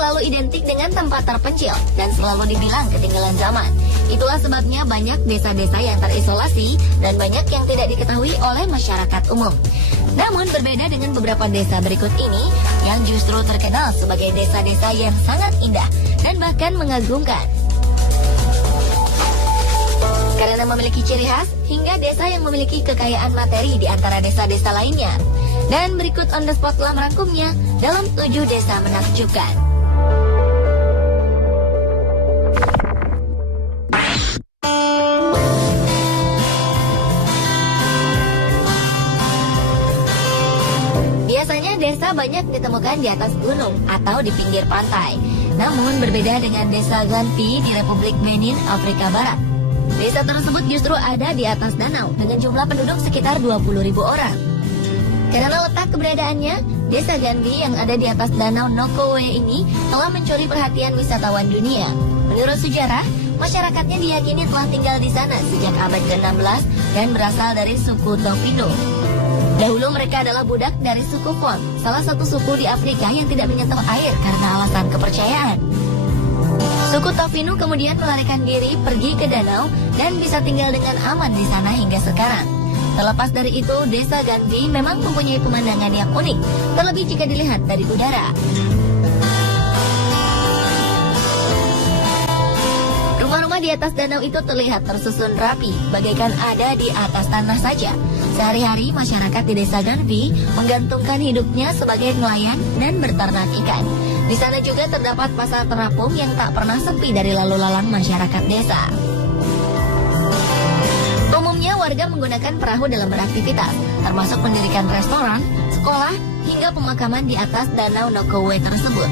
selalu identik dengan tempat terpencil dan selalu dibilang ketinggalan zaman. Itulah sebabnya banyak desa-desa yang terisolasi dan banyak yang tidak diketahui oleh masyarakat umum. Namun berbeda dengan beberapa desa berikut ini yang justru terkenal sebagai desa-desa yang sangat indah dan bahkan mengagumkan. Karena memiliki ciri khas hingga desa yang memiliki kekayaan materi di antara desa-desa lainnya. Dan berikut on the spot telah merangkumnya dalam 7 desa menakjubkan. Biasanya desa banyak ditemukan di atas gunung atau di pinggir pantai. Namun berbeda dengan desa Ganfi di Republik Benin, Afrika Barat. Desa tersebut justru ada di atas danau dengan jumlah penduduk sekitar 20.000 orang. Karena letak keberadaannya, desa Ganfi yang ada di atas danau Nokowe ini telah mencuri perhatian wisatawan dunia. Menurut sejarah, masyarakatnya diyakini telah tinggal di sana sejak abad ke-16 dan berasal dari suku Tofino. Dahulu mereka adalah budak dari suku Fon, salah satu suku di Afrika yang tidak menyentuh air karena alasan kepercayaan. Suku Tofino kemudian melarikan diri pergi ke danau dan bisa tinggal dengan aman di sana hingga sekarang. Terlepas dari itu, desa Ganfi memang mempunyai pemandangan yang unik, terlebih jika dilihat dari udara. Rumah-rumah di atas danau itu terlihat tersusun rapi, bagaikan ada di atas tanah saja. Sehari-hari masyarakat di desa Ganfi menggantungkan hidupnya sebagai nelayan dan berternak ikan. Di sana juga terdapat pasar terapung yang tak pernah sepi dari lalu lalang masyarakat desa. Umumnya warga menggunakan perahu dalam beraktivitas, termasuk mendirikan restoran, sekolah, hingga pemakaman di atas danau Nokowe tersebut.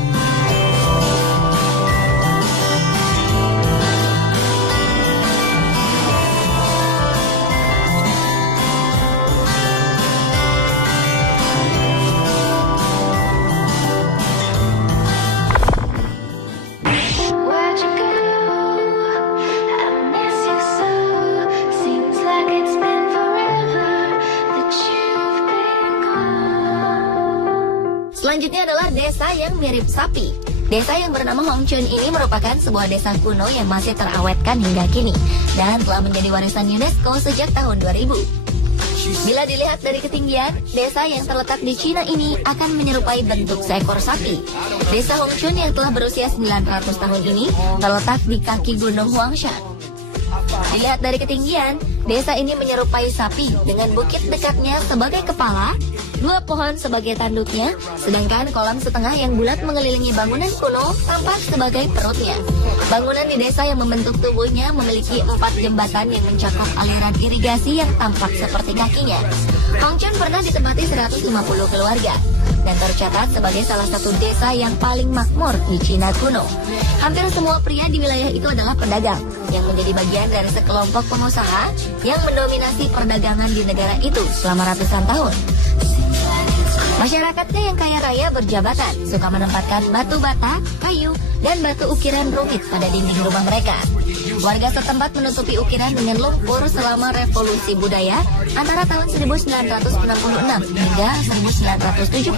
Selanjutnya adalah desa yang mirip sapi. Desa yang bernama Hongchun ini merupakan sebuah desa kuno yang masih terawetkan hingga kini dan telah menjadi warisan UNESCO sejak tahun 2000. Bila dilihat dari ketinggian, desa yang terletak di Cina ini akan menyerupai bentuk seekor sapi. Desa Hongchun yang telah berusia 900 tahun ini terletak di kaki Gunung Huangshan. Dilihat dari ketinggian, desa ini menyerupai sapi dengan bukit dekatnya sebagai kepala, 2 pohon sebagai tanduknya, sedangkan kolam setengah yang bulat mengelilingi bangunan kuno tampak sebagai perutnya. Bangunan di desa yang membentuk tubuhnya memiliki 4 jembatan yang mencakup aliran irigasi yang tampak seperti kakinya. Hongchun pernah ditempati 150 keluarga dan tercatat sebagai salah satu desa yang paling makmur di Cina kuno. Hampir semua pria di wilayah itu adalah pedagang yang menjadi bagian dari sekelompok pengusaha yang mendominasi perdagangan di negara itu selama ratusan tahun. Masyarakatnya yang kaya raya berjabatan, suka menempatkan batu bata, kayu, dan batu ukiran rumit pada dinding rumah mereka. Warga setempat menutupi ukiran dengan lumpur selama revolusi budaya antara tahun 1966 hingga 1976.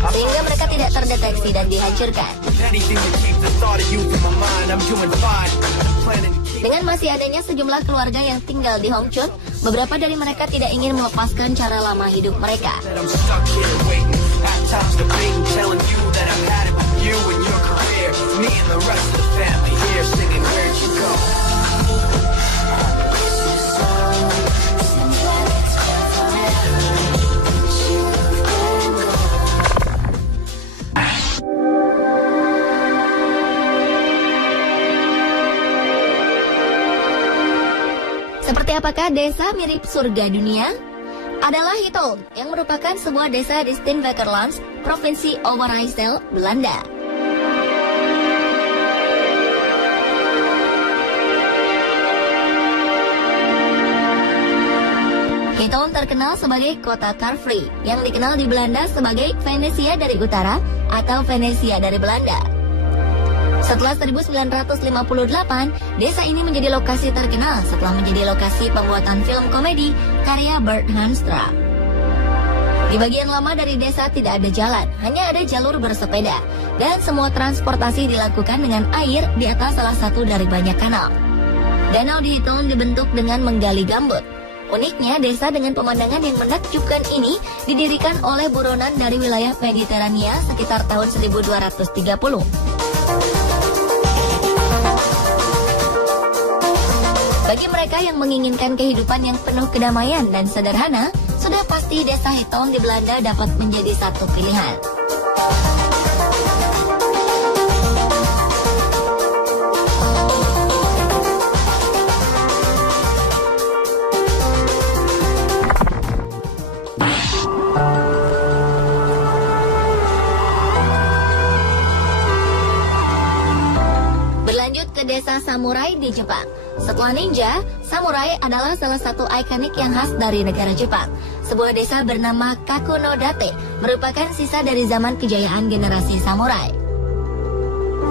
Sehingga mereka tidak terdeteksi dan dihancurkan. Dengan masih adanya sejumlah keluarga yang tinggal di Hongchun, beberapa dari mereka tidak ingin melepaskan cara lama hidup mereka. Seperti apakah desa mirip surga dunia? Adalah Hitol, yang merupakan sebuah desa di Steenwijkerland, Provinsi Overijssel, Belanda. Hitol terkenal sebagai kota car free, yang dikenal di Belanda sebagai Venesia dari Utara atau Venesia dari Belanda. Setelah 1958, desa ini menjadi lokasi terkenal setelah menjadi lokasi pembuatan film komedi karya Bert Hanstra. Di bagian lama dari desa tidak ada jalan, hanya ada jalur bersepeda. Dan semua transportasi dilakukan dengan air di atas salah satu dari banyak kanal. Danau di Hiton dibentuk dengan menggali gambut. Uniknya, desa dengan pemandangan yang menakjubkan ini didirikan oleh buronan dari wilayah Mediterania sekitar tahun 1230. Bagi mereka yang menginginkan kehidupan yang penuh kedamaian dan sederhana, sudah pasti desa Hiton di Belanda dapat menjadi satu pilihan. Berlanjut ke desa samurai di Jepang. Setelah ninja, samurai adalah salah satu ikonik yang khas dari negara Jepang. Sebuah desa bernama Kakunodate merupakan sisa dari zaman kejayaan generasi samurai.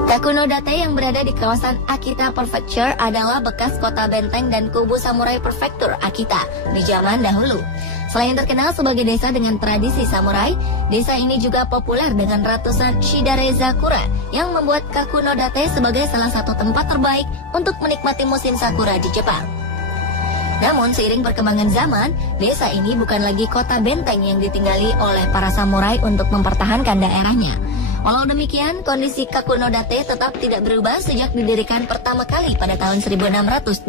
Kakunodate yang berada di kawasan Akita Prefecture adalah bekas kota benteng dan kubu samurai prefektur Akita di zaman dahulu. Selain terkenal sebagai desa dengan tradisi samurai, desa ini juga populer dengan ratusan Shidarezakura yang membuat Kakunodate sebagai salah satu tempat terbaik untuk menikmati musim sakura di Jepang. Namun seiring perkembangan zaman, desa ini bukan lagi kota benteng yang ditinggali oleh para samurai untuk mempertahankan daerahnya. Walau demikian, kondisi Kakunodate tetap tidak berubah sejak didirikan pertama kali pada tahun 1620.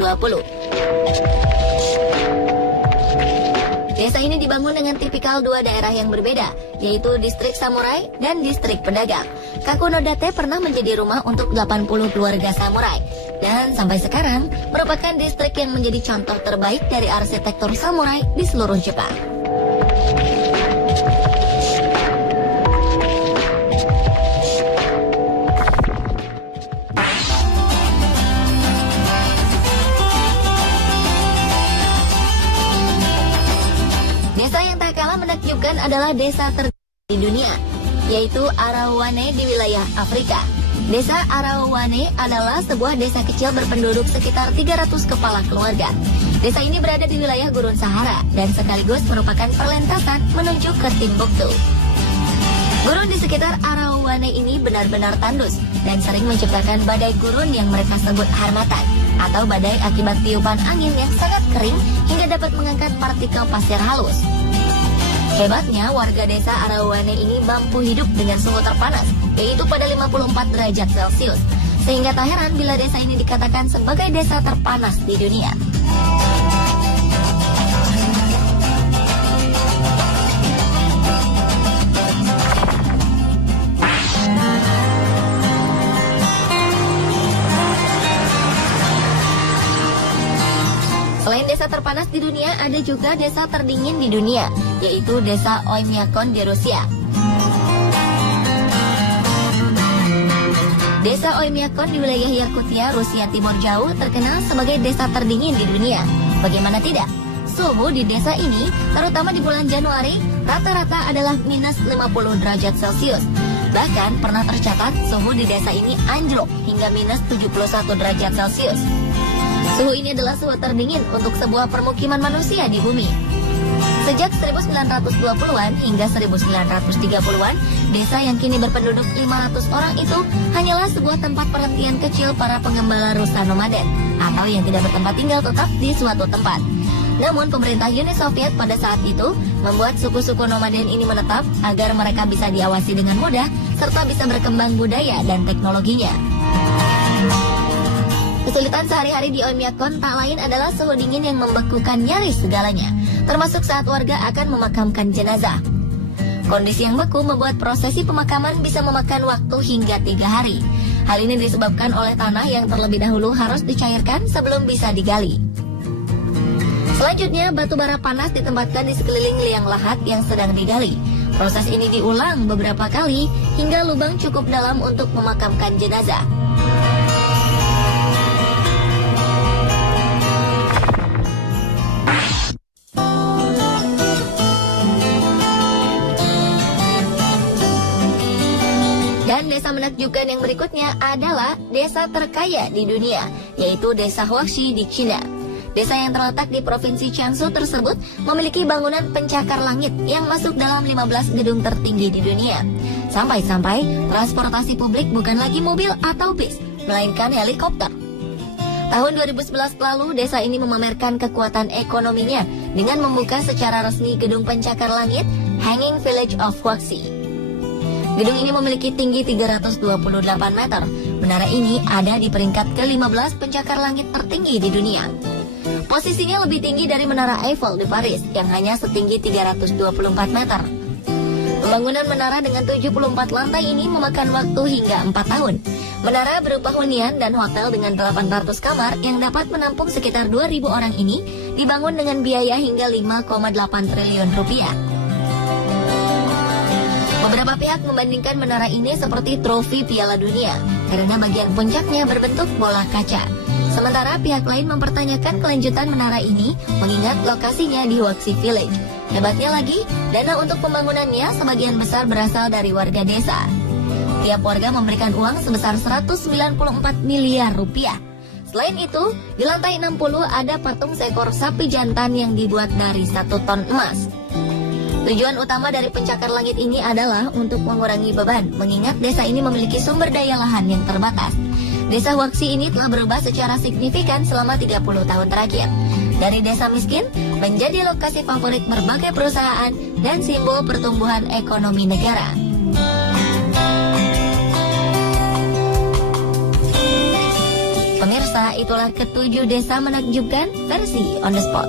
Desa ini dibangun dengan tipikal dua daerah yang berbeda, yaitu distrik samurai dan distrik pedagang. Kakunodate pernah menjadi rumah untuk 80 keluarga samurai, dan sampai sekarang merupakan distrik yang menjadi contoh terbaik dari arsitektur samurai di seluruh Jepang. Desa yang tak kalah menakjubkan adalah desa tertinggi di dunia, yaitu Arawane di wilayah Afrika. Desa Arawane adalah sebuah desa kecil berpenduduk sekitar 300 kepala keluarga. Desa ini berada di wilayah Gurun Sahara dan sekaligus merupakan perlintasan menuju ke Timbuktu. Gurun di sekitar Arawane ini benar-benar tandus dan sering menciptakan badai gurun yang mereka sebut harmatan, atau badai akibat tiupan angin yang sangat kering hingga dapat mengangkat partikel pasir halus. Hebatnya, warga desa Arawane ini mampu hidup dengan suhu terpanas, yaitu pada 54 derajat Celcius, sehingga tak heran bila desa ini dikatakan sebagai desa terpanas di dunia. Selain desa terpanas di dunia, ada juga desa terdingin di dunia, yaitu desa Oymyakon di Rusia. Desa Oymyakon di wilayah Yakutia, Rusia Timur Jauh terkenal sebagai desa terdingin di dunia. Bagaimana tidak? Suhu di desa ini, terutama di bulan Januari, rata-rata adalah minus 50 derajat Celcius. Bahkan pernah tercatat suhu di desa ini anjlok hingga minus 71 derajat Celcius. Suhu ini adalah suhu terdingin untuk sebuah permukiman manusia di bumi. Sejak 1920-an hingga 1930-an, desa yang kini berpenduduk 500 orang itu hanyalah sebuah tempat perhentian kecil para pengembala rusa nomaden, atau yang tidak bertempat tinggal tetap di suatu tempat. Namun pemerintah Uni Soviet pada saat itu membuat suku-suku nomaden ini menetap agar mereka bisa diawasi dengan mudah serta bisa berkembang budaya dan teknologinya. Kesulitan sehari-hari di Oymyakon tak lain adalah suhu dingin yang membekukan nyaris segalanya, termasuk saat warga akan memakamkan jenazah. Kondisi yang beku membuat prosesi pemakaman bisa memakan waktu hingga 3 hari. Hal ini disebabkan oleh tanah yang terlebih dahulu harus dicairkan sebelum bisa digali. Selanjutnya, batu bara panas ditempatkan di sekeliling liang lahat yang sedang digali. Proses ini diulang beberapa kali hingga lubang cukup dalam untuk memakamkan jenazah. Dan desa menakjubkan yang berikutnya adalah desa terkaya di dunia, yaitu desa Huaxi di China. Desa yang terletak di Provinsi Jiangsu tersebut memiliki bangunan pencakar langit yang masuk dalam 15 gedung tertinggi di dunia. Sampai-sampai transportasi publik bukan lagi mobil atau bis, melainkan helikopter. Tahun 2011 lalu, desa ini memamerkan kekuatan ekonominya dengan membuka secara resmi gedung pencakar langit Hanging Village of Huaxi. Gedung ini memiliki tinggi 328 meter. Menara ini ada di peringkat ke-15 pencakar langit tertinggi di dunia. Posisinya lebih tinggi dari Menara Eiffel di Paris yang hanya setinggi 324 meter. Pembangunan menara dengan 74 lantai ini memakan waktu hingga 4 tahun. Menara berupa hunian dan hotel dengan 800 kamar yang dapat menampung sekitar 2.000 orang ini dibangun dengan biaya hingga 5,8 triliun rupiah. Beberapa pihak membandingkan menara ini seperti trofi Piala Dunia karena bagian puncaknya berbentuk bola kaca. Sementara pihak lain mempertanyakan kelanjutan menara ini mengingat lokasinya di Huaxi Village. Hebatnya lagi, dana untuk pembangunannya sebagian besar berasal dari warga desa. Tiap warga memberikan uang sebesar 194 miliar rupiah. Selain itu, di lantai 60 ada patung seekor sapi jantan yang dibuat dari 1 ton emas. Tujuan utama dari pencakar langit ini adalah untuk mengurangi beban, mengingat desa ini memiliki sumber daya lahan yang terbatas. Desa Huaxi ini telah berubah secara signifikan selama 30 tahun terakhir. Dari desa miskin menjadi lokasi favorit berbagai perusahaan dan simbol pertumbuhan ekonomi negara. Pemirsa, itulah ke-7 desa menakjubkan versi On The Spot.